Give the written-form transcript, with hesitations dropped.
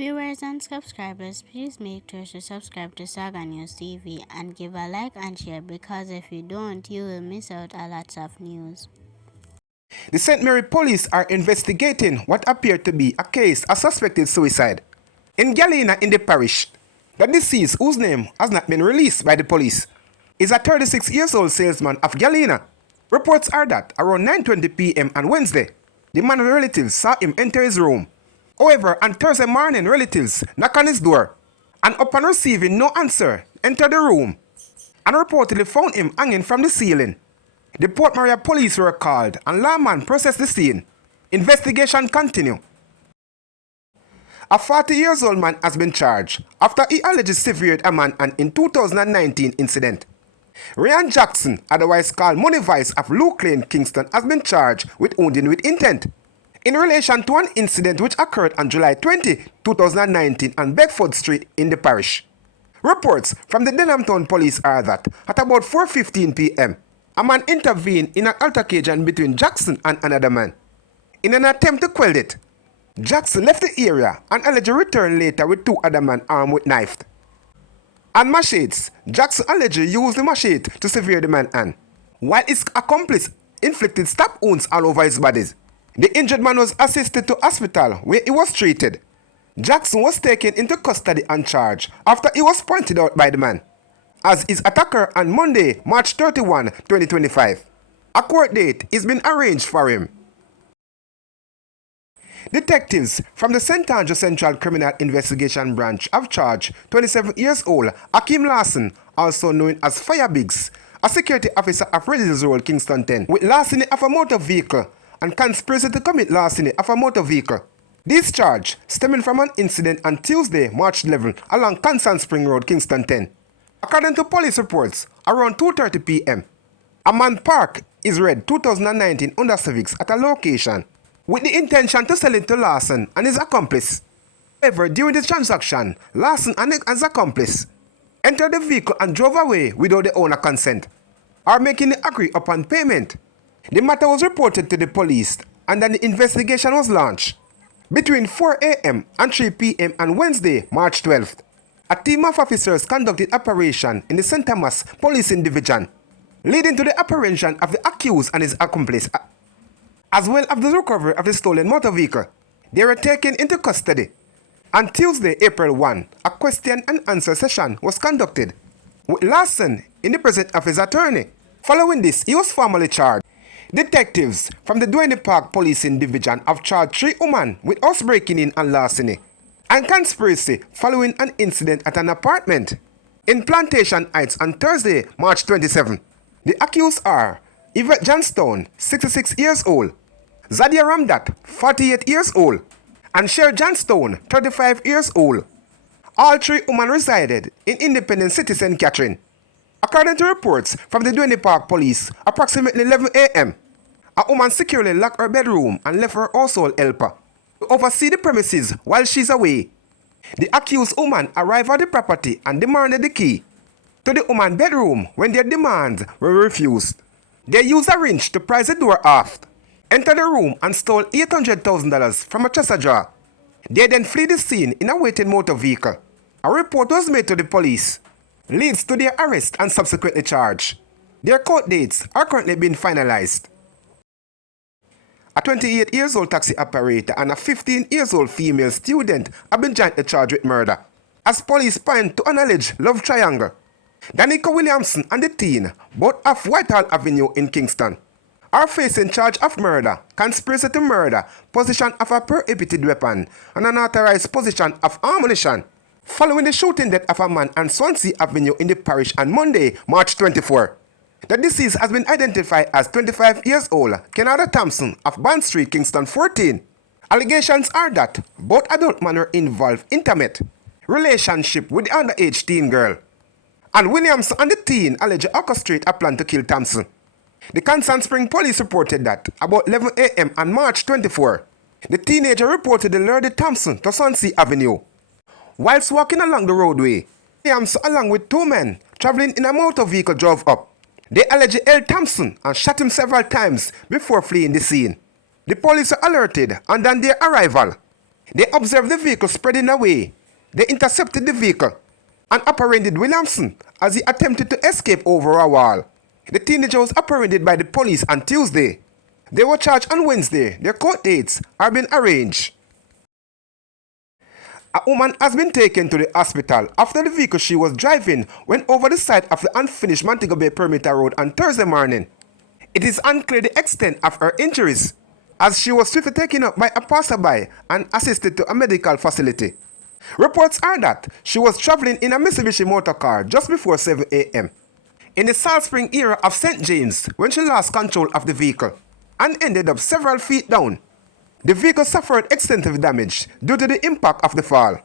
Viewers and subscribers, please make sure to subscribe to Saga News TV and give a like and share, because if you don't, you will miss out a lot of news. The St. Mary police are investigating what appeared to be a case of suspected suicide. In Galina in the parish, the deceased, whose name has not been released by the police, is a 36-year-old salesman of Galina. Reports are that around 9:20 p.m. on Wednesday, the man's relatives saw him enter his room. However, on Thursday morning, relatives knocked on his door and upon receiving no answer, entered the room and reportedly found him hanging from the ceiling. The Port Maria police were called and lawman processed the scene. Investigation continued. A 40-year-old man has been charged after he allegedly severed a man in 2019 incident. Ryan Jackson, otherwise called Money Vice of Luke Lane, Kingston, has been charged with wounding with intent in relation to an incident which occurred on July 20, 2019 on Bedford Street in the parish. Reports from the Denham Town Police are that at about 4:15 p.m., a man intervened in an altercation between Jackson and another man. In an attempt to quell it, Jackson left the area and allegedly returned later with two other men armed with knives and machetes. Jackson allegedly used the machete to sever the man's hand, while his accomplice inflicted stab wounds all over his body. The injured man was assisted to hospital where he was treated. Jackson was taken into custody and charged after he was pointed out by the man as his attacker on Monday, March 31, 2025. A court date is being arranged for him. Detectives from the St. Andrew Central Criminal Investigation Branch have charged 27-year-old Akeem Larson, also known as Fire Biggs, a security officer of Redlands Road, Kingston 10, with larceny of a motor vehicle and conspiracy to commit larceny of a motor vehicle. This charge stemming from an incident on Tuesday, March 11, along Constant Spring Road, Kingston 10. According to police reports, around 2:30 p.m., a man parked his red 2019 Honda Civics at a location with the intention to sell it to Larson and his accomplice. However, during the transaction, Larson and his accomplice entered the vehicle and drove away without the owner consent or making the agree upon payment. The matter was reported to the police and then the investigation was launched. Between 4 a.m. and 3 p.m. on Wednesday, March 12th, a team of officers conducted operation in the St. Thomas Policing Division, leading to the apprehension of the accused and his accomplice, as well as the recovery of the stolen motor vehicle. They were taken into custody. On Tuesday, April 1, a question and answer session was conducted with Larson in the presence of his attorney. Following this, he was formally charged. Detectives from the Duane Park Policing Division have charged 3 women with housebreaking in and larceny and conspiracy following an incident at an apartment in Plantation Heights on Thursday, March 27. The accused are Yvette Johnstone, 66 years old, Zadia Ramdat, 48 years old, and Sher Johnstone, 35 years old. All 3 women resided in Independent City, St. Catherine. According to reports from the Duane Park Police, approximately 11 a.m., a woman securely locked her bedroom and left her household helper to oversee the premises while she's away. The accused woman arrived at the property and demanded the key to the woman's bedroom. When their demands were refused, they used a wrench to pry the door off, entered the room and stole $800,000 from a chest drawer. They then fled the scene in a waiting motor vehicle. A report was made to the police, leads to their arrest and subsequently charge. Their court dates are currently being finalized. A 28-year-old taxi operator and a 15-year-old female student have been jointly charged with murder, as police point to an alleged love triangle. Danica Williamson and the teen, both of Whitehall Avenue in Kingston, are facing charge of murder, conspiracy to murder, possession of a prohibited weapon, and unauthorized possession of ammunition, following the shooting death of a man on Swansea Avenue in the parish on Monday, March 24. The deceased has been identified as 25 years old Kenada Thompson of Bond Street, Kingston 14. Allegations are that both adult men were involved in intimate relationship with the underage teen girl, and Williams and the teen allegedly orchestrated a plan to kill Thompson. The Constant Spring Police reported that about 11 a.m. on March 24, the teenager reportedly lured Thompson to Swansea Avenue. Whilst walking along the roadway, Williams, along with 2 men traveling in a motor vehicle, drove up. They allegedly held Thompson and shot him several times before fleeing the scene. The police were alerted, and on their arrival, They observed the vehicle spreading away. They intercepted the vehicle and apprehended Williamson as he attempted to escape over a wall. The teenager was apprehended by the police on Tuesday. They were charged on Wednesday. Their court dates are being arranged. A woman has been taken to the hospital after the vehicle she was driving went over the side of the unfinished Montego Bay perimeter road on Thursday morning. It is unclear the extent of her injuries, as she was swiftly taken up by a passerby and assisted to a medical facility. Reports are that she was traveling in a Mitsubishi motor car just before 7 a.m. in the Salt Spring area of St. James when she lost control of the vehicle and ended up several feet down. The vehicle suffered extensive damage due to the impact of the fall.